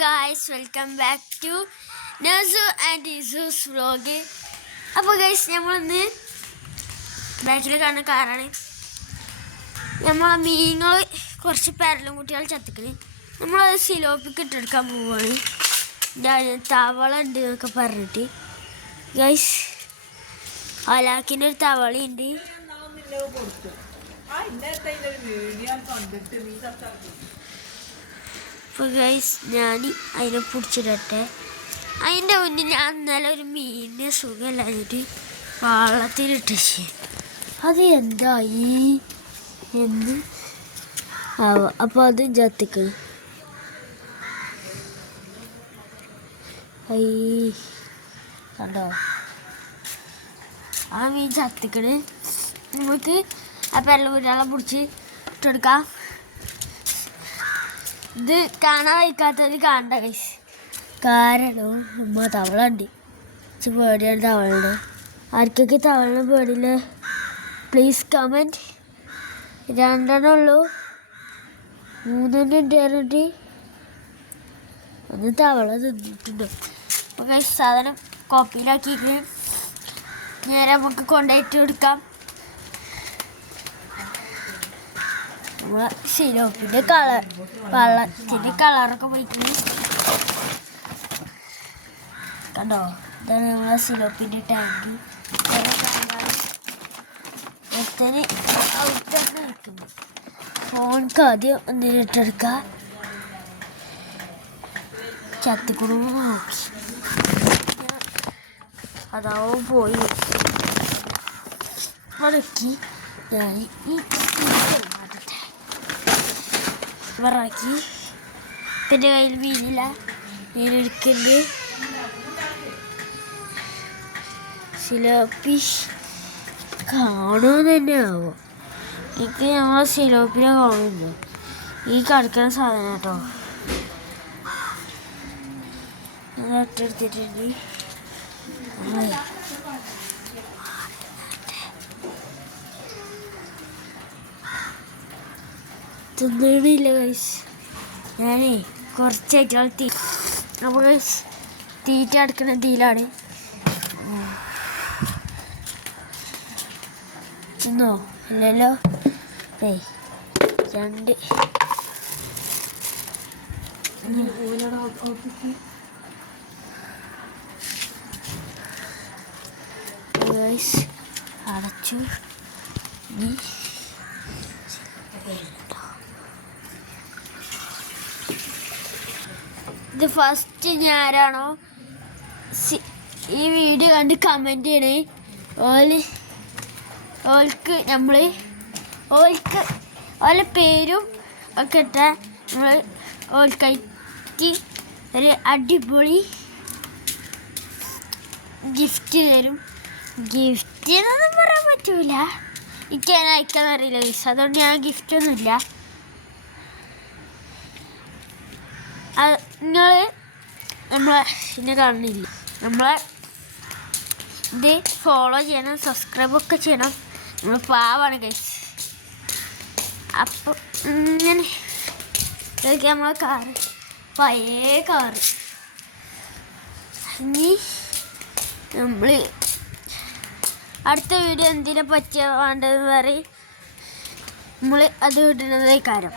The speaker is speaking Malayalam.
guys, welcome back to Nazu and Izu's vlog. അപ്പോൾ ഗൈസ് നമ്മളിന്ന് ബാക്കിൽ കാണുന്ന കാറാണ്. നമ്മളെ മീനുകൾ കുറച്ച് പേരെല്ലാം കുട്ടികൾ ചത്തിക്കണ്. നമ്മളത് സിലോപ്പിക്ക് ഇട്ടെടുക്കാൻ പോവുകയാണ്. തവള ഉണ്ട് എന്നൊക്കെ പറഞ്ഞിട്ട് ഗൈസ് അലാക്കിൻ്റെ ഒരു തവളയുണ്ട്. അപ്പോൾ ഗൈസ് ഞാൻ അതിനെ പിടിച്ചിടട്ടെ. അതിൻ്റെ മുന്നിൽ ഞാൻ ഇന്നലെ ഒരു മീനിനെ സുഖമില്ലാഞ്ഞിട്ട് വള്ളത്തിലിട്ട് അത് എന്തായി എന്ന് ആവാം. അപ്പോൾ അതും ചത്തിക്കണം. കണ്ടോ ആ മീൻ ചത്തിക്കണ്. നമുക്ക് ആ പെരല് കുട്ടികളെ പിടിച്ച് ഇട്ടെടുക്കാം. ഇത് കാണാൻ വയ്ക്കാത്തത് കാണണ്ട ഗൈസ്. കാരണം അമ്മ തവള ഉണ്ട്. പേടിയാണ് തവളുടെ. ആർക്കൊക്കെ തവളിനെ പേടിയില്ല പ്ലീസ് കമൻറ്റ്. 2 ഉള്ളൂ, 3 ഉണ്ട് പറഞ്ഞിട്ട് ഒന്ന് തവള തിന്നിട്ടുണ്ട്. അപ്പോൾ ഗൈസ് സാധനം കോപ്പിയിലാക്കിയിട്ട് നേരെ നമുക്ക് കൊണ്ടുപോയിട്ട് കൊടുക്കാം. നമ്മളെ സിലോപ്പിൻ്റെ വള്ളത്തിൻ്റെ കളറൊക്കെ പോയിട്ടുണ്ട്. കണ്ടോ, ഇതാണ് നമ്മളെ സിലോപ്പിൻ്റെ ടാങ്ക്. ഒരുത്തന് ഔട്ടാണ് നിൽക്കുന്നത്. ഫോണിക്ക് ആദ്യം ഒന്നിട്ടെടുക്കുക. ചത്തിക്കുടുമ്പ് നോക്കി അതാവും പോയി മടക്കി ഞാൻ ഈ വറാക്കി. എൻ്റെ കയ്യിൽ മീനില്ല, മീനെടുക്കണ്ട്. സിലോപ്പി കാണുമെന്ന് തന്നെ ആവും. എനിക്ക് ഞങ്ങൾ സിലോപ്പിനെ കാണുന്നു. ഈ കിടക്കുന്ന സാധനം കേട്ടോ ഇട്ടെടുത്തിട്ടുണ്ട്. തിന്നില്ല ഗൈസ്. ഞാനേ കുറച്ചായിട്ട് അപ്പോൾ ഗൈസ് തീറ്റ അടക്കുന്ന തീയിലാണ്. തിന്നോ ഇല്ലല്ലോ. 2 ഗൈസ് അടച്ചു. ഇത് ഫസ്റ്റ് ഞാനാണോ ഈ വീഡിയോ കണ്ട് കമൻറ്റ് ചെയ്യണേ. ഓൾക്ക് നമ്മൾ ഓലെ പേരും ഒക്കെ ഇട്ട നമ്മൾ ഓൾക്കായിട്ട് ഒരു അടിപൊളി ഗിഫ്റ്റ് തരും. ഗിഫ്റ്റ് എന്നൊന്നും പറയാൻ പറ്റൂല, എനിക്ക് അതിനെ അയക്കാൻ അറിയില്ല ഗൈസ്. അതുകൊണ്ട് ഞാൻ ഗിഫ്റ്റൊന്നുമില്ല. നിങ്ങൾ നമ്മളെ പിന്നെ കാണുന്നില്ല, നമ്മളെ ഇത് ഫോളോ ചെയ്യണം, സബ്സ്ക്രൈബൊക്കെ ചെയ്യണം. നമ്മൾ പാവാണ് ഗൈസ്. അപ്പം ഇങ്ങനെ ഇതൊക്കെ നമ്മളെ കാറ്, പഴയ കാറ്. ഇനി നമ്മൾ അടുത്ത വീഡിയോ എന്തിനെ പറ്റിയ വേണ്ടതെന്ന് പറയും നമ്മൾ അത് ഇടുന്നതേ കാര്യം.